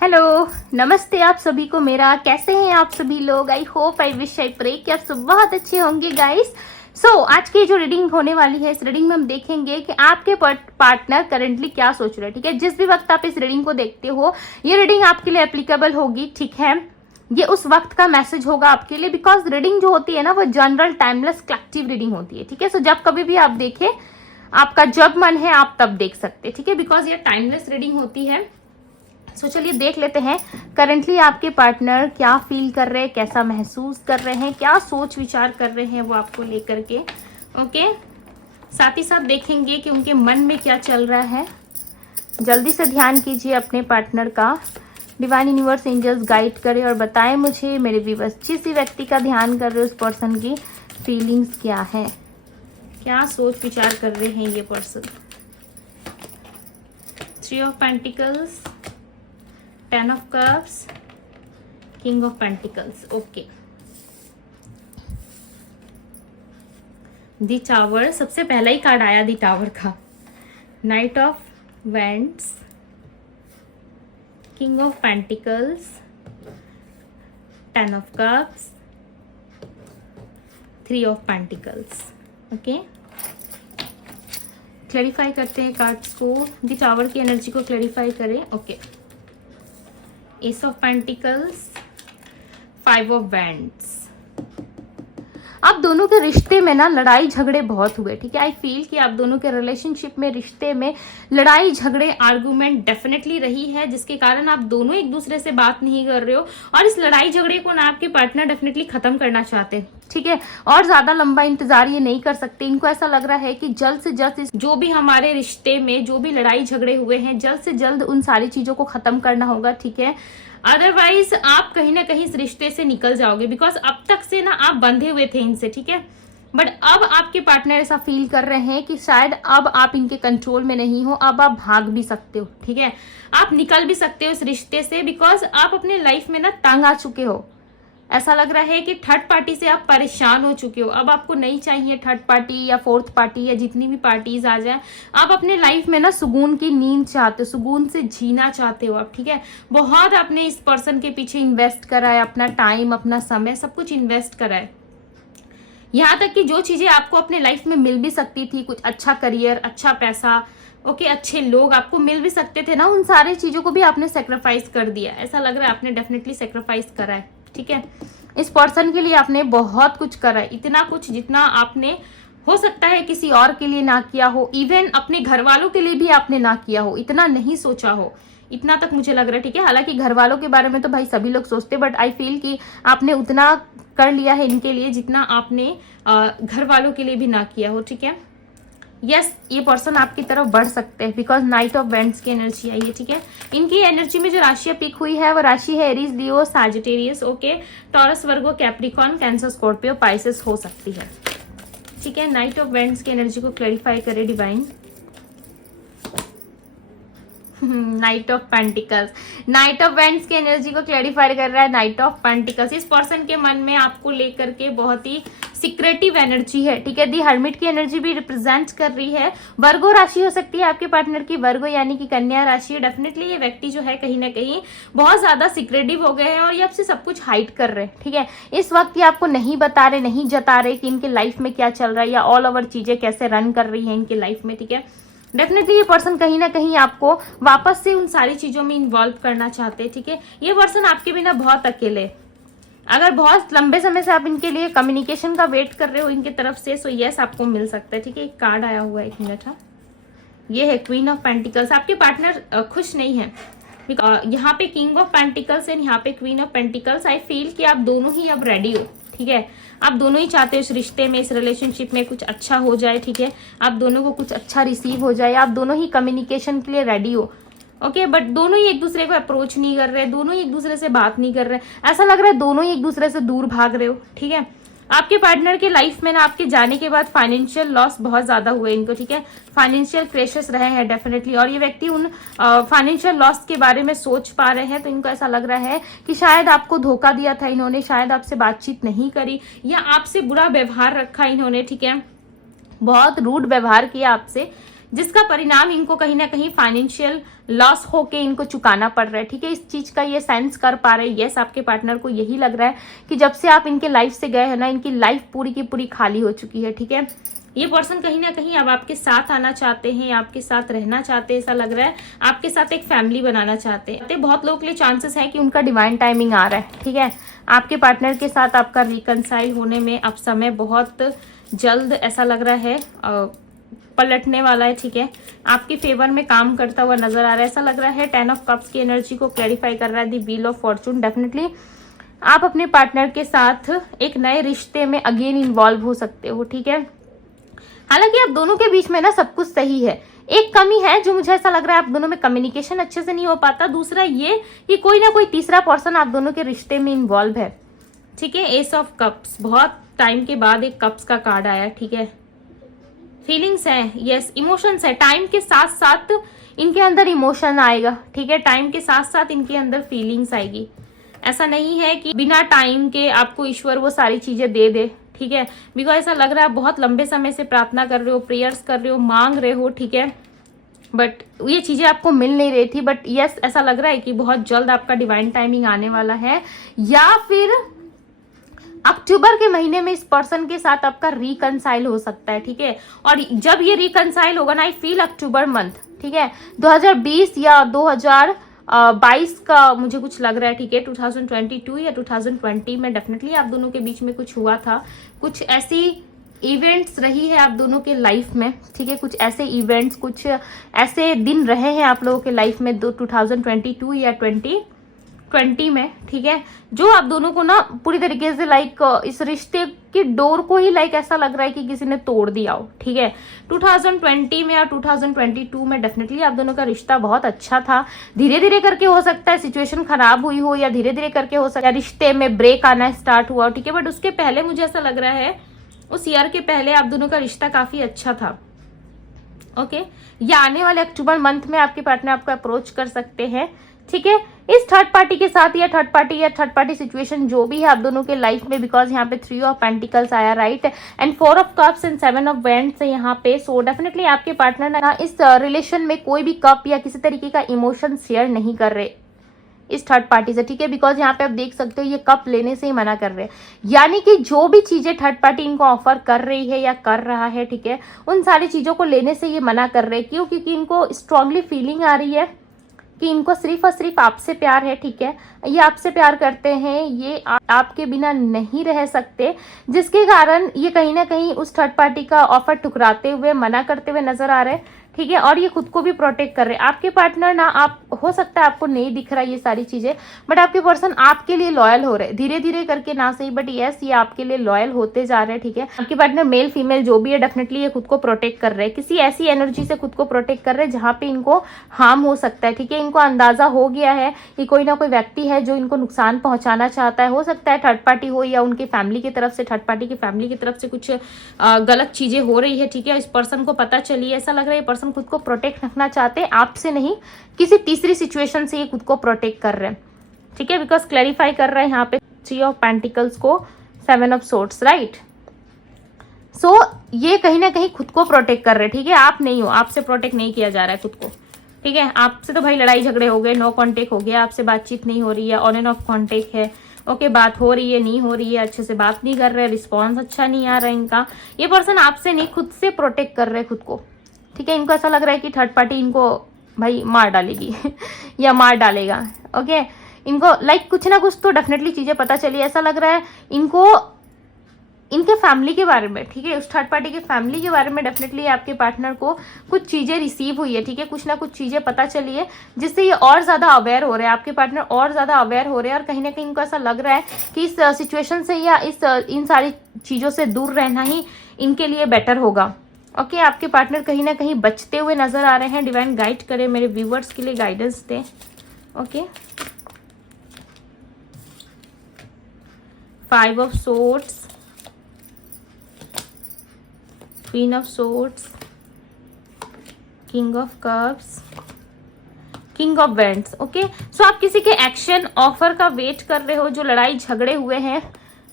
Hello, नमस्ते आप सभी को मेरा। कैसे हैं आप सभी लोग? I hope, I wish, I pray कि आप सब बहुत अच्छे होंगे गाइस। आज की जो रीडिंग होने वाली है, इस रीडिंग में हम देखेंगे कि आपके पार्टनर करंटली क्या सोच रहे हैं। ठीक है, जिस भी वक्त आप इस रीडिंग को देखते हो, ये रीडिंग आपके लिए एप्लीकेबल होगी। ठीक है, ये उस वक्त का मैसेज होगा आपके लिए, बिकॉज रीडिंग जो होती है ना, वो जनरल टाइमलेस कलेक्टिव रीडिंग होती है। ठीक है, जब कभी भी आप देखें, आपका जब मन है आप तब देख सकते हैं। ठीक है, बिकॉज ये टाइमलेस रीडिंग होती है। चलिए देख लेते हैं करंटली आपके पार्टनर क्या फील कर रहे हैं, कैसा महसूस कर रहे हैं, क्या सोच विचार कर रहे हैं वो आपको लेकर के। ओके, साथ ही साथ देखेंगे कि उनके मन में क्या चल रहा है। जल्दी से ध्यान कीजिए अपने पार्टनर का। डिवाइन यूनिवर्स एंजल्स गाइड करे और बताएं मुझे मेरे व्यूअर्स, जिस व्यक्ति का ध्यान कर रहे हो उस पर्सन की फीलिंग्स क्या है, क्या सोच विचार कर रहे हैं ये person. 3 of pentacles, 10 of cups, king of pentacles. Okay, the tower, सबसे पहला ही कार्ड आया दी टावर का। Night of vents, king of pentacles, 10 of cups, 3 of pentacles. Okay, clarify करते हैं कार्ड्स को। दी टावर की एनर्जी को क्लैरिफाई करें। Okay, S of pentacles, 5 of wands. आप दोनों के रिश्ते में ना लड़ाई झगड़े बहुत हुए। ठीक है, आई फील कि आप दोनों के रिलेशनशिप में, रिश्ते में लड़ाई झगड़े, आर्गुमेंट डेफिनेटली रही है, जिसके कारण आप दोनों एक दूसरे से बात नहीं कर रहे हो। और इस लड़ाई झगड़े को ना आपके पार्टनर डेफिनेटली खत्म करना चाहते हैं। ठीक है, और ज्यादा लंबा इंतजार ये नहीं कर सकते। इनको ऐसा लग रहा है कि जल्द से जल्द जो भी हमारे रिश्ते में जो भी लड़ाई झगड़े हुए हैं, जल्द से जल्द उन सारी चीजों को खत्म करना होगा। ठीक है, अदरवाइज आप कहीं ना कहीं इस रिश्ते से निकल जाओगे, बिकॉज अब तक से ना आप बंधे हुए थे इनसे। ठीक है, बट अब आपके पार्टनर ऐसा फील कर रहे हैं कि शायद अब आप इनके कंट्रोल में नहीं हो, अब आप भाग भी सकते हो। ठीक है, आप निकल भी सकते हो इस रिश्ते से, बिकॉज आप अपने लाइफ में ना तंग आ चुके हो। ऐसा लग रहा है कि थर्ड पार्टी से आप परेशान हो चुके हो। अब आपको नहीं चाहिए थर्ड पार्टी या फोर्थ पार्टी या जितनी भी पार्टीज आ जाए। आप अपने लाइफ में ना सुकून की नींद चाहते हो, सुकून से जीना चाहते हो आप। ठीक है, बहुत आपने इस पर्सन के पीछे इन्वेस्ट करा है, अपना टाइम, अपना समय, सब कुछ इन्वेस्ट करा है। यहाँ तक कि जो चीजें आपको अपने लाइफ में मिल भी सकती थी, कुछ अच्छा करियर, अच्छा पैसा, ओके, अच्छे लोग आपको मिल भी सकते थे ना, उन सारी चीजों को भी आपने सेक्रीफाइस कर दिया। ऐसा लग रहा है आपने डेफिनेटली सेक्रीफाइस करा है। ठीक है, इस पर्सन के लिए आपने बहुत कुछ करा है, इतना कुछ जितना आपने हो सकता है किसी और के लिए ना किया हो, इवन अपने घर वालों के लिए भी आपने ना किया हो, इतना नहीं सोचा हो, इतना तक मुझे लग रहा है। ठीक है, हालांकि घर वालों के बारे में तो भाई सभी लोग सोचते, बट आई फील कि आपने उतना कर लिया है इनके लिए जितना आपने घर वालों के लिए भी ना किया हो। ठीक है, यस, ये पर्सन आपकी तरफ बढ़ सकते हैं, बिकॉज नाइट ऑफ वेंट्स की एनर्जी आई है। ठीक है, इनकी एनर्जी में जो राशियां पिक हुई है वो राशि है एरीज, लियो, सैजिटेरियस, ओके, टॉरस, वर्गो, कैप्रिकॉन, कैंसर, स्कॉर्पियो, पाइसेस हो सकती है। ठीक है, नाइट ऑफ वेंट्स की एनर्जी को क्लैरिफाई करे divine. Night of pentacles, night of vents की एनर्जी को क्लैरिफाई कर रहा है नाइट ऑफ पेंटिकल्स। इस पर्सन के मन में आपको लेकर के बहुत ही सीक्रेटिव एनर्जी है। ठीक है, दी हर्मिट की एनर्जी भी रिप्रेजेंट कर रही है। वर्गो राशि हो सकती है आपके पार्टनर की, वर्गो यानी कि कन्या राशि। डेफिनेटली ये व्यक्ति जो है कहीं ना कहीं बहुत ज्यादा सीक्रेटिव हो गए हैं और ये आपसे सब कुछ हाइड कर रहे हैं। ठीक है, इस वक्त ये आपको नहीं बता रहे, नहीं जता रहे कि इनके लाइफ में क्या चल रहा है या ऑल ओवर चीजें कैसे रन कर रही है इनके लाइफ में। ठीक है, डेफिनेटली ये पर्सन कहीं ना कहीं आपको वापस से उन सारी चीजों में इन्वॉल्व करना चाहते हैं। ठीक है, ये पर्सन आपके बिना बहुत अकेले, अगर बहुत लंबे समय से आप इनके लिए कम्युनिकेशन का वेट कर रहे हो इनके तरफ से, सो यस आपको मिल सकता है। ठीक है, एक कार्ड आया हुआ है, एक मिनट। हाँ, ये है क्वीन ऑफ पेंटिकल्स। आपके पार्टनर खुश नहीं है। यहाँ पे किंग ऑफ पेंटिकल्स एंड यहाँ पे queen of pentacles. I feel कि आप दोनों ही अब रेडी हो। ठीक है, आप दोनों ही चाहते हो इस रिश्ते में, इस रिलेशनशिप में कुछ अच्छा हो जाए। ठीक है, आप दोनों को कुछ अच्छा रिसीव हो जाए, आप दोनों ही कम्युनिकेशन के लिए रेडी हो। ओके, बट दोनों ही एक दूसरे को अप्रोच नहीं कर रहे, दोनों ही एक दूसरे से बात नहीं कर रहे। ऐसा लग रहा है दोनों ही एक दूसरे से दूर भाग रहे हो। ठीक है, आपके पार्टनर के लाइफ में ना आपके जाने के बाद फाइनेंशियल लॉस बहुत ज्यादा हुए इनको। ठीक है, फाइनेंशियल क्रेशेस रहे हैं डेफिनेटली, और ये व्यक्ति उन फाइनेंशियल लॉस के बारे में सोच पा रहे हैं। तो इनको ऐसा लग रहा है कि शायद आपको धोखा दिया था इन्होंने, शायद आपसे बातचीत नहीं करी या आपसे बुरा व्यवहार रखा इन्होंने। ठीक है, बहुत रूड व्यवहार किया आपसे, जिसका परिणाम इनको कहीं ना कहीं फाइनेंशियल लॉस होके इनको चुकाना पड़ रहा है। ठीक है, इस चीज का ये सेंस कर पा रहे हैं। यस, आपके पार्टनर को यही लग रहा है कि जब से आप इनके लाइफ से गए हैं ना, इनकी लाइफ पूरी की पूरी खाली हो चुकी है। ठीक है, ये पर्सन कहीं ना कहीं अब आपके साथ आना चाहते हैं, आपके साथ रहना चाहते हैं, ऐसा लग रहा है आपके साथ एक फैमिली बनाना चाहते हैं। बहुत लोगों के लिए चांसेस है कि उनका डिवाइन टाइमिंग आ रहा है। ठीक है, आपके पार्टनर के साथ आपका रिकंसाइल होने में अब समय बहुत जल्द ऐसा लग रहा है पलटने वाला है। ठीक है, आपके फेवर में काम करता हुआ नजर आ रहा है, ऐसा लग रहा है। 10 ऑफ कप्स की एनर्जी को क्लैरिफाई कर रहा है, the wheel of Fortune. Definitely आप अपने पार्टनर के साथ एक नए रिश्ते में अगेन इन्वॉल्व हो सकते हो। ठीक है, हालांकि आप दोनों के बीच में ना सब कुछ सही है। एक कमी है जो मुझे ऐसा लग रहा है, आप दोनों में कम्युनिकेशन अच्छे से नहीं हो पाता। दूसरा ये कि कोई ना कोई तीसरा पर्सन आप दोनों के रिश्ते में इन्वॉल्व है। ठीक है, एस ऑफ कप्स, बहुत टाइम के बाद एक कप्स का कार्ड आया। ठीक है, फीलिंग्स है, यस, इमोशंस है। टाइम के साथ साथ इनके अंदर इमोशन आएगा। ठीक है, टाइम के साथ साथ इनके अंदर फीलिंग्स आएगी। ऐसा नहीं है कि बिना टाइम के आपको ईश्वर वो सारी चीजें दे दे। ठीक है, बिकॉज ऐसा लग रहा है बहुत लंबे समय से प्रार्थना कर रहे हो, प्रेयर्स कर रहे हो, मांग रहे हो। ठीक है, बट ये चीजें आपको मिल नहीं रही थी। बट यस, ऐसा लग रहा है कि बहुत जल्द आपका डिवाइन टाइमिंग आने वाला है, या फिर अक्टूबर के महीने में इस पर्सन के साथ आपका रिकंसाइल हो सकता है। ठीक है, और जब ये रिकंसाइल होगा ना, आई फील अक्टूबर मंथ। ठीक है, 2020 या 2022 का मुझे कुछ लग रहा है। ठीक है, 2022 या 2020 में डेफिनेटली आप दोनों के बीच में कुछ हुआ था, कुछ ऐसी इवेंट्स रही है आप दोनों के लाइफ में। ठीक है, कुछ ऐसे इवेंट्स, कुछ ऐसे दिन रहे हैं आप लोगों के लाइफ में 2022 या 2020 में। ठीक है, जो आप दोनों को ना पूरी तरीके से लाइक इस रिश्ते की डोर को ही लाइक ऐसा लग रहा है कि किसी ने तोड़ दिया हो। ठीक है, 2020 में या 2022 में डेफिनेटली आप दोनों का रिश्ता बहुत अच्छा था। धीरे धीरे करके हो सकता है सिचुएशन खराब हुई हो, या धीरे धीरे करके हो सकता है रिश्ते में ब्रेक आना स्टार्ट हुआ। ठीक है, बट उसके पहले मुझे ऐसा लग रहा है, उस ईयर के पहले आप दोनों का रिश्ता काफी अच्छा था। ओके, या आने वाले अक्टूबर मंथ में आपके पार्टनर आपको अप्रोच कर सकते हैं। ठीक है, इस थर्ड पार्टी के साथ या थर्ड पार्टी सिचुएशन जो भी है आप दोनों के लाइफ में, बिकॉज यहाँ पे 3 ऑफ पेंटिकल्स आया, right, and 4 of cups and 7 of vends है यहाँ पे। सो डेफिनेटली आपके पार्टनर ना इस रिलेशन में कोई भी कप या किसी तरीके का इमोशन शेयर नहीं कर रहे इस थर्ड पार्टी से। ठीक है, बिकॉज यहाँ पे आप देख सकते हो ये कप लेने से ही मना कर रहे हैं, यानी कि जो भी चीजें थर्ड पार्टी इनको ऑफर कर रही है या कर रहा है, ठीक है, उन सारी चीजों को लेने से ये मना कर रहे हैं। क्यों? क्योंकि इनको स्ट्रांगली फीलिंग आ रही है कि इनको सिर्फ और सिर्फ आपसे प्यार है। ठीक है, ये आपसे प्यार करते हैं, ये आपके बिना नहीं रह सकते, जिसके कारण ये कहीं ना कहीं उस थर्ड पार्टी का ऑफर ठुकराते हुए, मना करते हुए नजर आ रहे हैं। ठीक है, और ये खुद को भी प्रोटेक्ट कर रहे हैं। आपके पार्टनर ना, आप हो सकता है आपको नहीं दिख रहा ये सारी चीजें, बट आपके पर्सन आपके लिए लॉयल हो रहे हैं, धीरे धीरे करके ना सही, बट यस ये आपके लिए लॉयल होते जा रहे हैं। ठीक है, आपके पार्टनर मेल फीमेल जो भी है, डेफिनेटली ये खुद को प्रोटेक्ट कर रहे हैं, किसी ऐसी एनर्जी से खुद को प्रोटेक्ट कर रहे हैं जहां पे इनको हार्म हो सकता है। ठीक है, इनको अंदाजा हो गया है कि कोई ना कोई व्यक्ति है जो इनको नुकसान पहुंचाना चाहता है। हो सकता है थर्ड पार्टी हो, या उनकी फैमिली की तरफ से, थर्ड पार्टी की फैमिली की तरफ से कुछ गलत चीजें हो रही है। ठीक है, इस पर्सन को पता चली, ऐसा लग रहा है पर्सन खुद को प्रोटेक्ट रखना चाहते हैं, आपसे नहीं, किसी तीसरी सिचुएशन से ये खुद को प्रोटेक्ट कर रहे हैं। ठीक है, बिकॉज क्लैरिफाई कर रहे हैं यहाँ पे 3 ऑफ पेंटिकल्स को 7 ऑफ सोर्ड्स, राइट। सो ये कहीं ना कहीं खुद को प्रोटेक्ट कर रहे हैं। ठीक है, आप नहीं हो, आपसे प्रोटेक्ट नहीं किया जा रहा है खुद को। ठीक है, आपसे तो भाई लड़ाई झगड़े हो गए, नो कांटेक्ट हो गया, आपसे बातचीत नहीं हो रही है, ऑन एंड ऑफ कांटेक्ट है। ओके, बात हो रही है, नहीं हो रही है, अच्छे से बात नहीं कर रहे, रिस्पॉन्स अच्छा नहीं आ रहा है इनका। ये पर्सन आपसे नहीं, खुद से प्रोटेक्ट कर रहे हैं खुद को। ठीक है, इनको ऐसा लग रहा है कि थर्ड पार्टी इनको भाई मार डालेगी या मार डालेगा। ओके, इनको लाइक कुछ ना कुछ तो डेफिनेटली चीजें पता चली, ऐसा लग रहा है इनको इनके फैमिली के बारे में। ठीक है, उस थर्ड पार्टी के फैमिली के बारे में डेफिनेटली आपके पार्टनर को कुछ चीजें रिसीव हुई है। ठीक है, कुछ ना कुछ चीजें पता चली है जिससे ये और ज्यादा अवेयर हो रहे हैं, आपके पार्टनर और ज्यादा अवेयर हो रहे हैं, और कहीं ना कहीं इनको ऐसा लग रहा है कि इस सिचुएशन से या इन सारी चीजों से दूर रहना ही इनके लिए बेटर होगा। ओके, आपके पार्टनर कहीं ना कहीं बचते हुए नजर आ रहे हैं। डिवाइन गाइड करे, मेरे व्यूवर्स के लिए गाइडेंस दे। Okay, 5 of swords, queen of swords, king of cups, king of wands. Okay, so आप किसी के एक्शन ऑफर का वेट कर रहे हो, जो लड़ाई झगड़े हुए हैं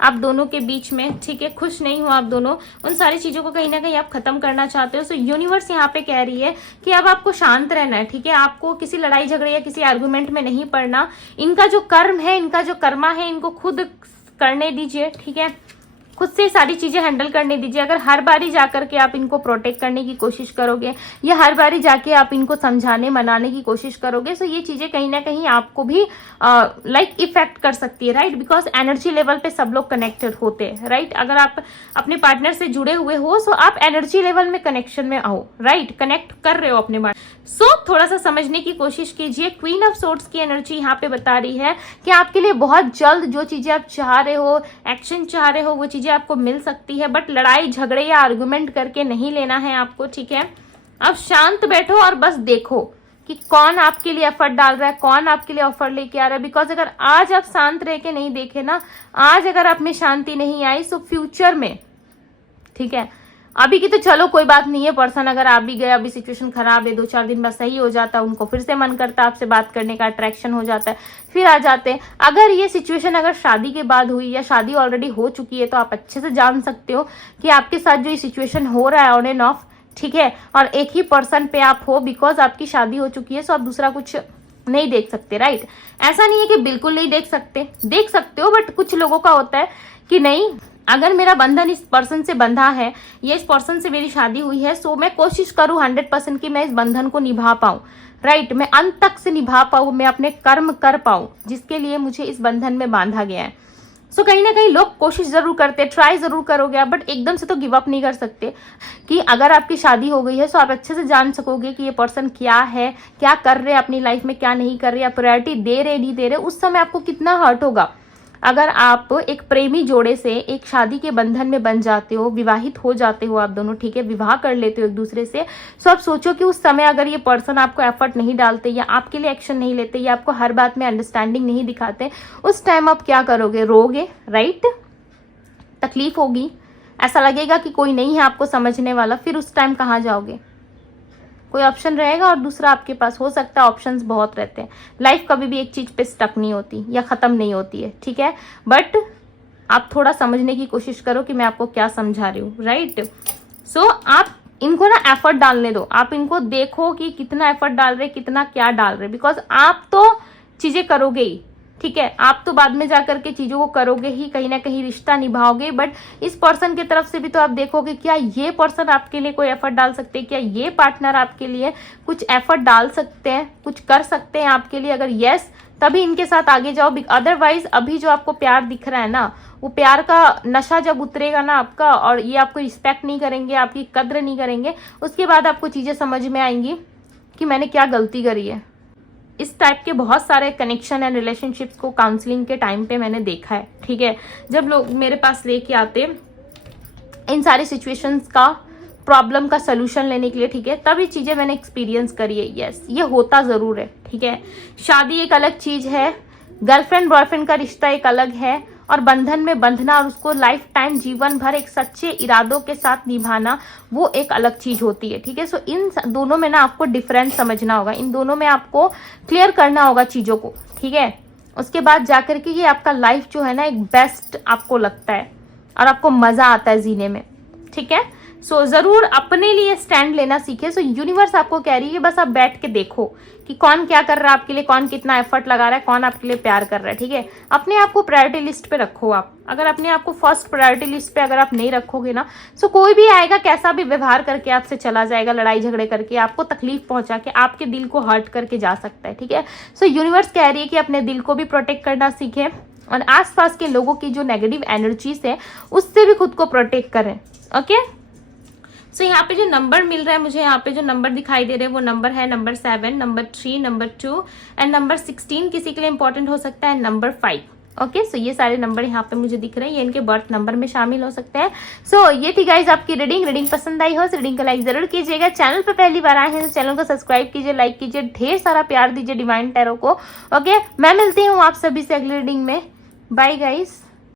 आप दोनों के बीच में, ठीक है, खुश नहीं हो आप दोनों, उन सारी चीजों को कहीं ना कहीं आप खत्म करना चाहते हो। सो यूनिवर्स यहाँ पे कह रही है कि अब आपको शांत रहना है, ठीक है, आपको किसी लड़ाई झगड़े या किसी आर्गुमेंट में नहीं पड़ना। इनका जो कर्म है, इनका जो कर्मा है, इनको खुद करने दीजिए, ठीक है, खुद से सारी चीजें हैंडल करने दीजिए। अगर हर बारी जाकर के आप इनको प्रोटेक्ट करने की कोशिश करोगे या हर बारी जाके आप इनको समझाने मनाने की कोशिश करोगे, तो ये चीजें कहीं ना कहीं आपको भी लाइक इफेक्ट कर सकती है, राइट, बिकॉज एनर्जी लेवल पे सब लोग कनेक्टेड होते हैं, राइट। अगर आप अपने पार्टनर से जुड़े हुए हो तो आप एनर्जी लेवल में कनेक्शन में आओ, राइट, कनेक्ट कर रहे हो अपने पार्टनर। सो थोड़ा सा समझने की कोशिश कीजिए। क्वीन ऑफ सोर्ड्स की एनर्जी यहाँ पे बता रही है कि आपके लिए बहुत जल्द जो चीजें आप चाह रहे हो, एक्शन चाह रहे हो, वो चीजें आपको मिल सकती है, बट लड़ाई झगड़े या आर्गुमेंट करके नहीं लेना है आपको, ठीक है। अब शांत बैठो और बस देखो कि कौन आपके लिए एफर्ट डाल रहा है, कौन आपके लिए ऑफर लेके आ रहा है। बिकॉज अगर आज आप शांत रह के नहीं देखे ना, आज अगर आप में शांति नहीं आई, सो फ्यूचर में, ठीक है, अभी की तो चलो कोई बात नहीं है, पर्सन अगर आप भी गए, अभी सिचुएशन खराब है, 2-4 दिन बाद सही हो जाता, उनको फिर से मन करता आपसे बात करने का, अट्रैक्शन हो जाता है, फिर आ जाते हैं। अगर ये सिचुएशन अगर शादी के बाद हुई या शादी ऑलरेडी हो चुकी है, तो आप अच्छे से जान सकते हो कि आपके साथ जो ये सिचुएशन हो रहा है ऑन एंड ऑफ, ठीक है, और एक ही पर्सन पे आप हो, बिकॉज आपकी शादी हो चुकी है, सो आप दूसरा कुछ नहीं देख सकते, राइट। ऐसा नहीं है कि बिल्कुल नहीं देख सकते, देख सकते हो, बट कुछ लोगों का होता है कि नहीं, अगर मेरा बंधन इस पर्सन से बंधा है, ये इस पर्सन से मेरी शादी हुई है, सो मैं कोशिश करूं 100% कि मैं इस बंधन को निभा पाऊं, राइट, मैं अंत तक से निभा पाऊं, मैं अपने कर्म कर पाऊं जिसके लिए मुझे इस बंधन में बांधा गया है। सो कहीं ना कहीं लोग कोशिश जरूर करते हैं, ट्राई जरूर करोगे आप, बट एकदम से तो गिव अप नहीं कर सकते। कि अगर आपकी शादी हो गई है, सो आप अच्छे से जान सकोगे कि ये पर्सन क्या है, क्या कर रहे हैं अपनी लाइफ में, क्या नहीं कर रहे, आप प्रायोरिटी दे रहे नहीं दे रहे, उस समय आपको कितना हर्ट होगा। अगर आप एक प्रेमी जोड़े से एक शादी के बंधन में बन जाते हो, विवाहित हो जाते हो आप दोनों, ठीक है, विवाह कर लेते हो एक दूसरे से, सो आप सोचो कि उस समय अगर ये पर्सन आपको एफर्ट नहीं डालते या आपके लिए एक्शन नहीं लेते या आपको हर बात में अंडरस्टैंडिंग नहीं दिखाते, उस टाइम आप क्या करोगे? रोगे, राइट, तकलीफ होगी, ऐसा लगेगा कि कोई नहीं है आपको समझने वाला। फिर उस टाइम कहाँ जाओगे? कोई ऑप्शन रहेगा और दूसरा आपके पास हो सकता है। ऑप्शंस बहुत रहते हैं, लाइफ कभी भी एक चीज पे स्टक नहीं होती या खत्म नहीं होती है, ठीक है, बट आप थोड़ा समझने की कोशिश करो कि मैं आपको क्या समझा रही हूँ, राइट। सो आप इनको ना एफर्ट डालने दो, आप इनको देखो कि कितना एफर्ट डाल रहे, कितना क्या डाल रहे, बिकॉज आप तो चीजें करोगे ही, ठीक है, आप तो बाद में जाकर के चीजों को करोगे ही, कहीं ना कहीं रिश्ता निभाओगे, बट इस पर्सन की तरफ से भी तो आप देखोगे क्या ये पर्सन आपके लिए कोई एफर्ट डाल सकते हैं, क्या ये पार्टनर आपके लिए कुछ एफर्ट डाल सकते हैं, कुछ कर सकते हैं आपके लिए। अगर यस, तभी इनके साथ आगे जाओ। अदरवाइज अभी जो आपको प्यार दिख रहा है ना, वो प्यार का नशा जब उतरेगा ना आपका, और ये आपको रिस्पेक्ट नहीं करेंगे, आपकी कद्र नहीं करेंगे, उसके बाद आपको चीजें समझ में आएंगी कि मैंने क्या गलती करी है। इस टाइप के बहुत सारे कनेक्शन एंड रिलेशनशिप्स को काउंसलिंग के टाइम पे मैंने देखा है, ठीक है, जब लोग मेरे पास लेके आते इन सारी सिचुएशंस का प्रॉब्लम का सोल्यूशन लेने के लिए, ठीक है, तब ये चीजें मैंने एक्सपीरियंस करी है। यस, ये होता जरूर है, ठीक है। शादी एक अलग चीज है, गर्लफ्रेंड बॉयफ्रेंड का रिश्ता एक अलग है, और बंधन में बंधना और उसको लाइफ टाइम जीवन भर एक सच्चे इरादों के साथ निभाना, वो एक अलग चीज होती है, ठीक है। सो इन दोनों में ना आपको डिफरेंस समझना होगा, इन दोनों में आपको क्लियर करना होगा चीजों को, ठीक है। उसके बाद जाकर के ये आपका लाइफ जो है ना एक बेस्ट आपको लगता है और आपको मजा आता है जीने में, ठीक है। सो जरूर अपने लिए स्टैंड लेना सीखे। सो यूनिवर्स आपको कह रही है बस आप बैठ के देखो कि कौन क्या कर रहा है आपके लिए, कौन कितना एफर्ट लगा रहा है, कौन आपके लिए प्यार कर रहा है, ठीक है। अपने आप को प्रायोरिटी लिस्ट पे रखो आप। अगर अपने आप को फर्स्ट प्रायोरिटी लिस्ट पे अगर आप नहीं रखोगे ना, सो कोई भी आएगा कैसा भी व्यवहार करके आपसे चला जाएगा, लड़ाई झगड़े करके, आपको तकलीफ पहुंचा के, आपके दिल को हर्ट करके जा सकता है, ठीक है। सो यूनिवर्स कह रही है कि अपने दिल को भी प्रोटेक्ट करना सीखे और आसपास के लोगों की जो नेगेटिव एनर्जीज है उससे भी खुद को प्रोटेक्ट करें, ओके। सो यहाँ पे जो नंबर मिल रहा है मुझे, यहाँ पे जो नंबर दिखाई दे रहे हैं वो नंबर है number 7, number 3, number 2 and number 16 किसी के लिए इंपॉर्टेंट हो सकता है, नंबर 5, ओके। सो ये सारे नंबर यहाँ पे मुझे दिख रहे हैं, ये इनके बर्थ नंबर में शामिल हो सकते हैं। सो ये थी गाइज आपकी रीडिंग पसंद आई हो तो रीडिंग को लाइक जरूर कीजिएगा। चैनल पे पहली बार आए हैं तो चैनल को सब्सक्राइब कीजिए, लाइक कीजिए, ढेर सारा प्यार दीजिए डिवाइन टैरो को, ओके। मैं मिलती हूँ आप सभी से अगली रीडिंग में। Bye guys.